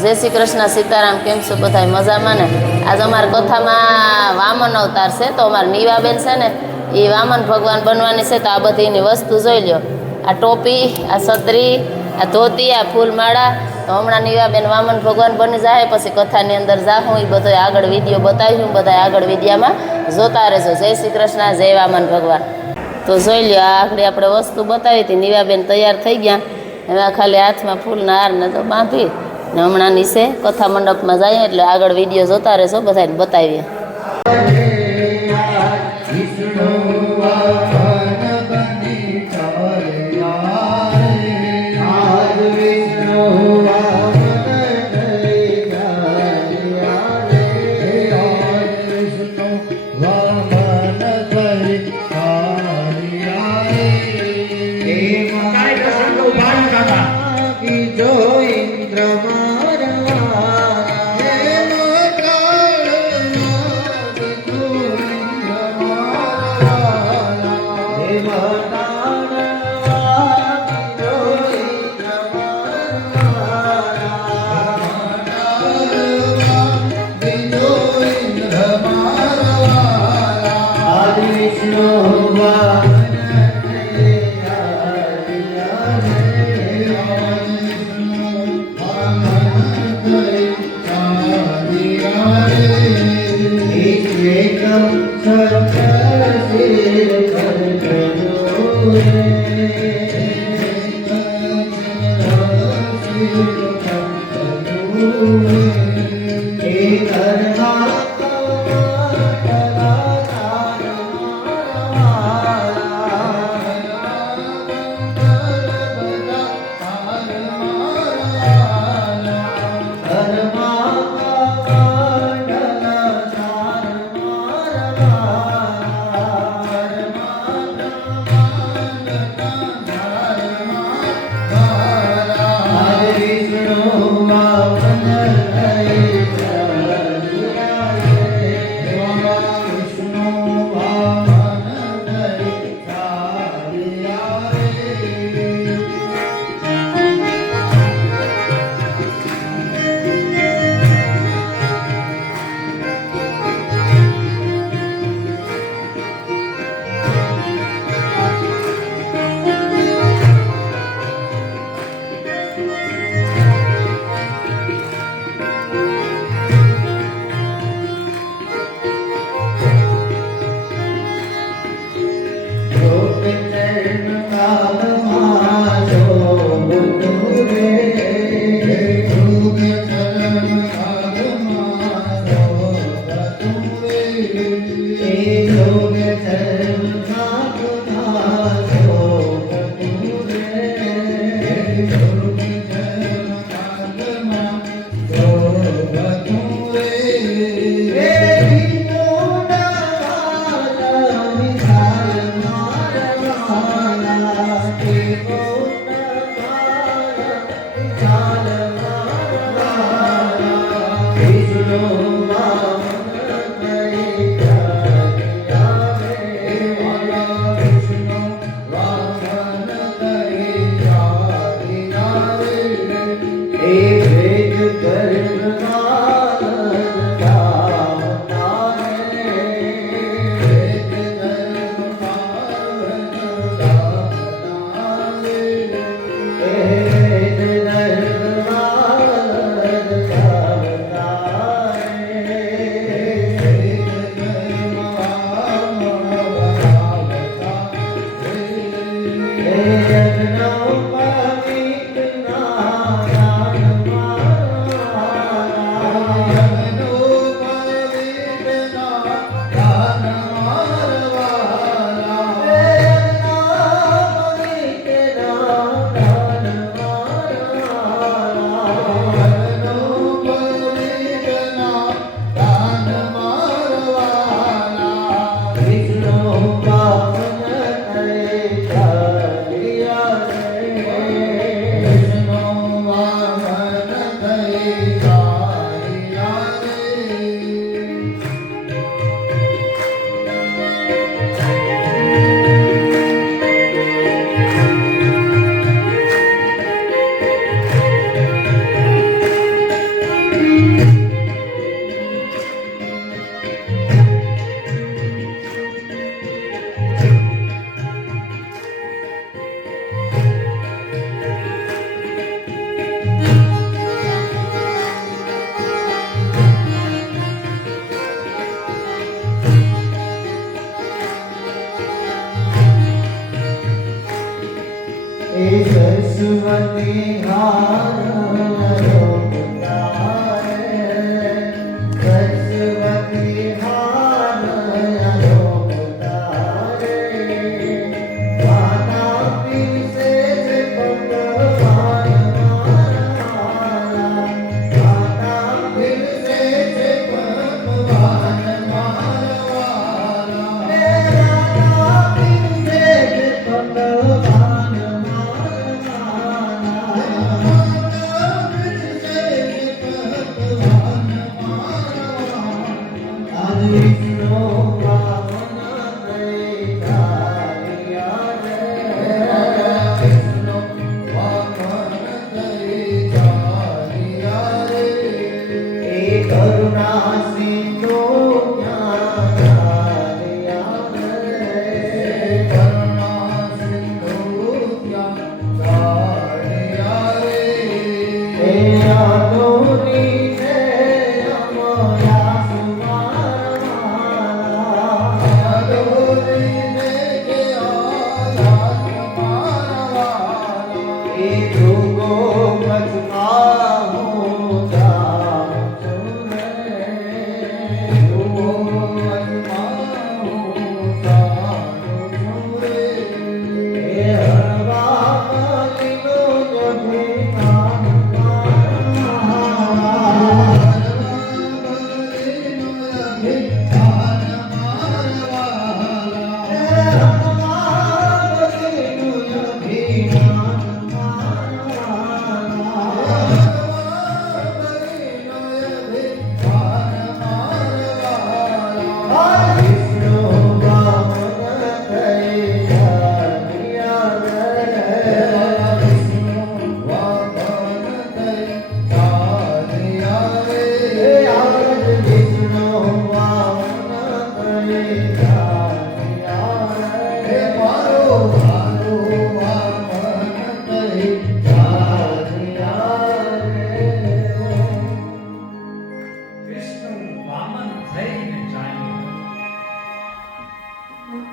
જય શ્રી કૃષ્ણ સીતારામ કેમ છો બધા મજામાં ને આજ અમારી કથામાં વામન અવતાર છે તો અમારી નીવાબેન છે ને એ વામન ભગવાન બનવાની છે તો આ બધી એની વસ્તુ જોઈ લ્યો આ ટોપી આ છત્રી આ ધોતી આ ફૂલમાળા તો હમણાં નીવાબેન વામન ભગવાન બની જાય પછી કથાની અંદર જાઉં એ બધો આગળ વિડીયો બતાવ્યું બધા આગળ વિડીયામાં જોતા રહેજો જય શ્રી કૃષ્ણ જય વામન ભગવાન તો જોઈ લ્યો આ આખડી આપણે વસ્તુ બતાવી હતી નીવાબેન તૈયાર થઈ ગયા હવે ખાલી હાથમાં ફૂલના હારને તો બાંધી ને હમણાં નીચે કથા મંડપમાં જાય એટલે આગળ વિડીયો જોતા રહેશો બધાને બતાવીએ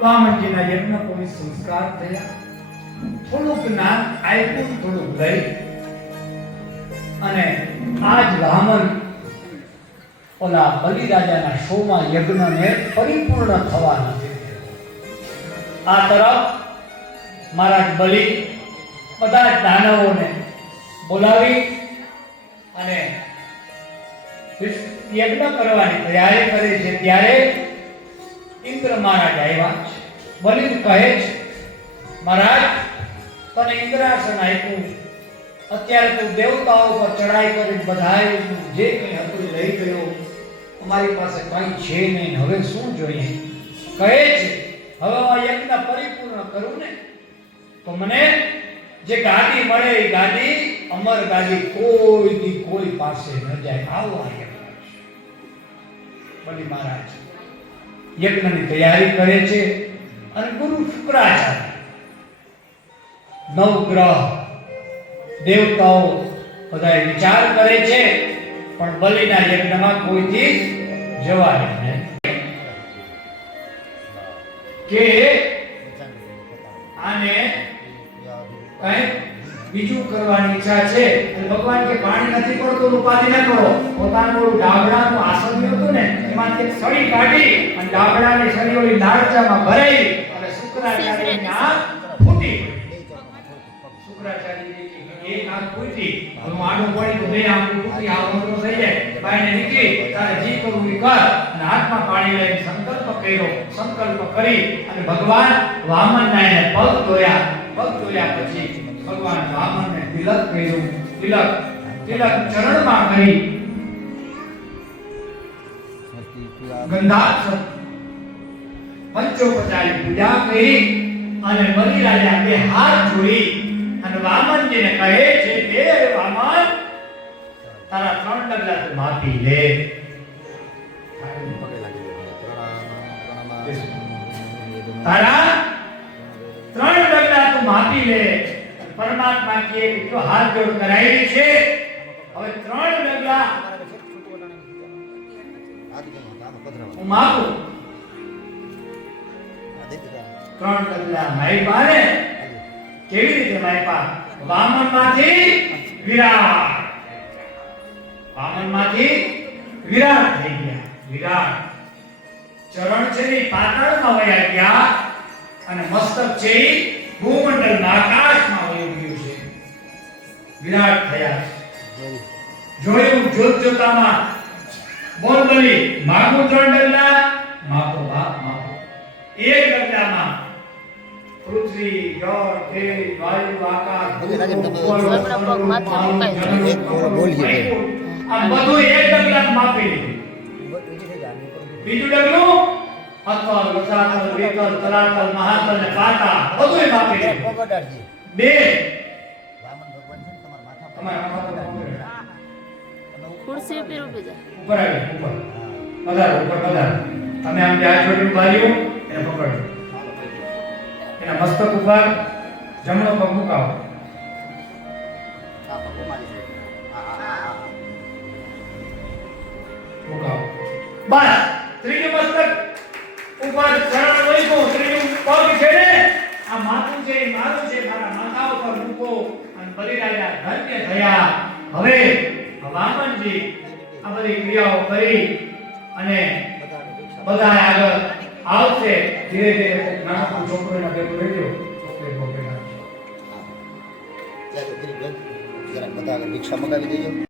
વામનજીના યજ્ઞ કોઈ સંસ્કાર થયા, થોડુંક જ્ઞાન આપ્યું, થોડુંક લઈ અને આજ વામન ઓલા બલિરાજાના શોમાં યજ્ઞને પરિપૂર્ણ થવા નથી. આ તરફ મહારાજ બલિ બધા દાનવોને બોલાવી અને યજ્ઞ કરવાની તૈયારી કરે છે. ત્યારે ઇન્દ્ર મહારાજ આવ્યા છે. બલિ કહે છે, મહારાજ તને ઇન્દ્રાસન આપ્યું, અત્યારે તું દેવતાઓ પર ચડાઈ કરી બધાય જે કંઈ હતું લઈ ગયો, અમારી પાસે કંઈ છે નહીં, હવે શું જોઈએ? કહે છે હવે આ યજ્ઞ પરિપૂર્ણ કરું ને તો મને જે ગાદી મળે એ ગાદી, અમર ગાદી કોઈ પાસે ન જાય. આવો આ યજ્ઞ છે. બલિ મહારાજ યજ્ઞની તૈયારી કરે છે અને ગુરુ શુક્રાચાર્ય, નવગ્રહ દેવતાઓ બધા વિચાર કરે છે, પણ બલિના યજ્ઞમાં કોઈથી જવાય નહીં. કે આને કઈ બીજું કરવાની ઈચ્છા છે. અને ભગવાન કે પાણી નથી પડતું, ઉપાધિ ન કરો. પોતાનું ડાબડાનું આસન હતું ને એમાંથી એક સળી કાઢી અને ડાબડાની સળી ઓલી નાળચામાં ભરાઈ અને શુક્રાચાર્યની આંખ ફૂટી પડી. શુક્રાચાર્યની એક આંખ ફૂટી, હું આડું પડી તો બે આંખ ફૂટી, આ ઓલો થઈ જાય. બાઈને નીકળી તારે જી કરવું એ કર અને હાથમાં પાણી લઈને સંકલ્પ કર્યો. સંકલ્પ કરી અને ભગવાન વામનના એને પગ ધોયા. પગ ધોયા પછી ભગવાન વામનને તિલક કર્યું. તિલક ચરણમાં કરી ગંધાક્ષ પંચોપચારી પૂજા કરી અને બલિરાજા બે હાથ જોડી અને વામનજીને કહે છે કે વામન તારા 3 ડગલા તું માપી લે. તારા 3 ડગલા તું માપી લે. પરમાત્મા કે એટલો હાથ જોડ કરાયેલી છે. હવે 3 ડગલા હું માપું. 3 ડગલા માપ્યા ને કેવી રીતે માપ્યા? વામનમાંથી વિરાટ, વામનમાંથી વિરાટ થઈ ગયા. વિરાટ ચરણ છે ને પાતાળમાં વયા ગયા અને મસ્તક છે એ ભૂમંડળના આકાશમાં વયું ગયું છે. વિરાટ થયા. જોયું જોત જોતામાં બોલ બલી માગું 3 ડગલા, માપો બાપ માપો. 1 ડગલામાં પૃથ્વી, જળ, તેજ, વાયુ, આકાશ આ બધું 1 ડગલા માપી લીધું. બીજું ડગલું અથલ રસાતલ વિકલ તલાતલ મહાતલ ને પાતા બધુંય માપી લીધું. બે તમારા માથા પર ખુરશી ઉપર ઊભી જા. ઉપર આવી ઉપર પધારો ઉપર પધારો. તમે આમ જે આ છોડીનું બાર્યું એને પકડો. એના મસ્તક ઉપર જમણો પગ મુકાવો. મુકાવો. બસ ત્રીજું મસ્તક ઉપર ચરણ મૂકો. ત્રીજું પગ છે ને આ માથું છે એ મારું છે મારા માથા ઉપર મૂકો અને બલિરાજા ધન્ય થયા. હવે વામનજી આ બધી ક્રિયાઓ કરી અને બધા આગળ આવશે. ધીરે ધીરે નાનકડું છોકરો એના ભેગું રહી ગયો. છોકરી ભોગે જરા બધા ભિક્ષા મગાવી દઈએ.